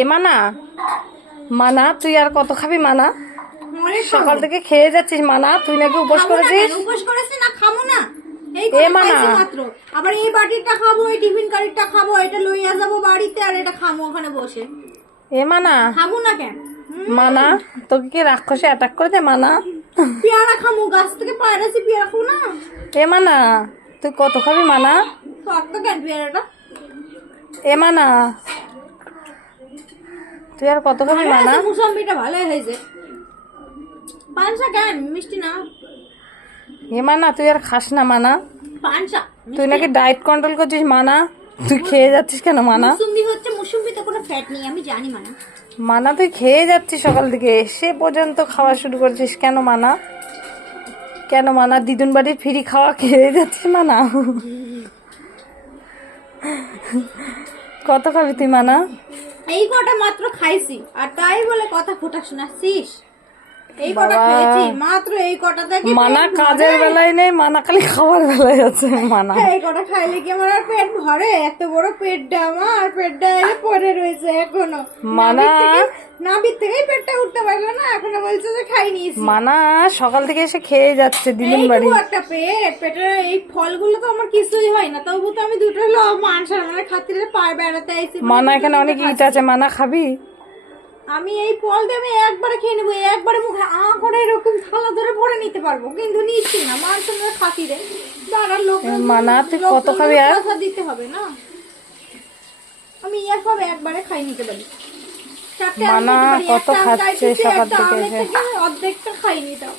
এ মানা, মানা তুই আর কত খাবি মানা? সকাল থেকে খেয়ে যাচ্ছিস মানা, তুই নাকি উপোস করেছিস? উপোস করেছিস না, খামু না। এ মানা, মাত্র আবার এই বাটিটা খাবো, এই টিফিন কারিটা খাবো, এটা লইয়া যাবো বাড়িতে, আর এটা খামো ওখানে বসে। এ মানা, খামু না কেন? মানা তোকে কি রাক্ষসে অ্যাটাক করে দে মানা? পেয়ারা খামু, গাছ থেকে পায়রাছি, পেয়ারা খাবো না। এ মানা, তুই কত খাবি মানা? শক্ত কেন পেয়ারাটা? এ মানা, তুই আর কত খাবি মানা? মুসাম্বিটা ভালোই হয়েছে। পানসা কেন মিষ্টি না? এ মানা, তুই আর খাস না মানা? পানসা তুই নাকি ডায়েট কন্ট্রোল করছিস মানা, তুই খেয়ে যাচ্ছিস কেন মানা? মুসুম্বি হচ্ছে, মুসুম্বিতে কোনো ফ্যাট নেই, আমি জানি মানা। মানা তুই খেয়ে যাচ্ছিস সকাল থেকে, সে পর্যন্ত খাওয়া শুরু করছিস কেন মানা? কেন মানা? দিদুন বাড়ির ফ্রি খাওয়া খেয়ে যাচ্ছিস মানা? কত খাবি তুই মানা? এই কটা মাত্র খাইছি, আর তাই বলে কথা ফোটা শোনাচ্ছিস? এই কটা বাবা। খাইছি মাত্র, এই কটা থেকে মানা কাজের বেলায় নেই, মানা খালি খাওয়ার বেলায় আছে মানা। এই কটা খাইলে কি আমার আর পেট ভরে? এত বড় পেটটা আমার, পেটটা পরে রয়েছে এখনো। মানা, নাভির থেকেই পেটটা উঠতে পারলো না, এখনো বলছে যে খাই নিয়েছি। মানা সকাল থেকে এসে খেয়ে যাচ্ছে দিদুন বাড়ি। এইটুকু একটা পেটের এই ফলগুলো তো আমার কিছুই হয় না, তবু তো আমি দুটো হলো মানসার মানে খাতিরে পায়ে বেড়াতে আইছি। মানা এখানে অনেক ইট আছে, মানা খাবি? আমি এই ফল দিয়ে আমি একবারে খেয়ে নেবো, একবারে মুখে করে এরকম থালা ধরে ভরে নিতে পারবো, কিন্তু নিচ্ছি না মানসার খাতিরে। দাঁড়ার লোক মানা তুই কত খাবি আর? দিতে হবে না, আমি সব একবারে খাই নিতে পারি। মানা কত খাচ্ছে সকাল থেকে এসে? অর্ধেকটা খাই নিতাম,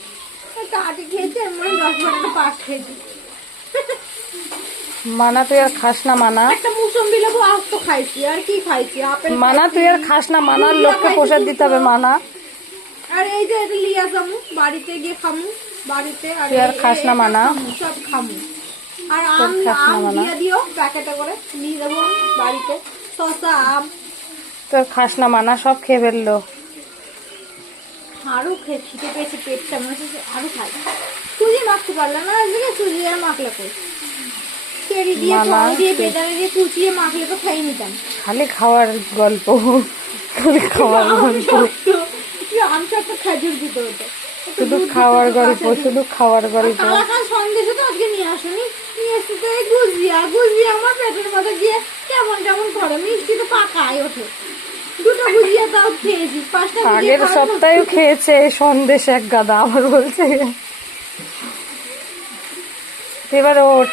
একটা আটি খেয়েছি, এমন 10-12টা পাক খেয়েছি। মানা তুই আর খাস না মানা? একটা মুসম্বি লেবু আজ তো খাইছি, আর কি খাইছি? আপেল মানা তুই আর খাস না, মানার লোককে প্রসাদ দিতে হবে মানা। আর এই যে এটা লিয়া যামু, বাড়িতে গিয়ে খামু বাড়িতে। আর তুই আর খাস না মানা? সব খামু। আর তোর খাস না মানা? দিয়ে দিও প্যাকেটে করে, নিয়ে যাবো বাড়িতে। শসা, আম। তোর খাস না মানা, সব খেয়ে ফেললো। আরো খেতে পেয়েছি, পেটটা মনে হচ্ছে আরো খাই। সুজি মাখতে পারলে না আজকে, সুজি আর মাখলে কই? চেরি দিয়ে, ফল দিয়ে, বেদানা দিয়ে কুচিয়ে মাখলে তো খাই নিতাম। খালি খাওয়ার গল্প, খালি খাওয়ার গল্প, আমি তো একটা খেজুর দিতে হতো। শুধু খাওয়ার গল্প, শুধু খাওয়ার গল্প। কালাকাল সন্দেশে তো আজকে নিয়ে আসুনি, নিয়ে আসতে তো এই গুজিয়া আমার পেটের মধ্যে গিয়ে কেমন করে। মিষ্টি তো পাকায় ওঠে, দুটো গুজিয়া তাও খেয়েছি, 5টা আগের সপ্তাহে খেয়েছে সন্দেশ এক গাদা, আবার বলছে এবার ওঠ।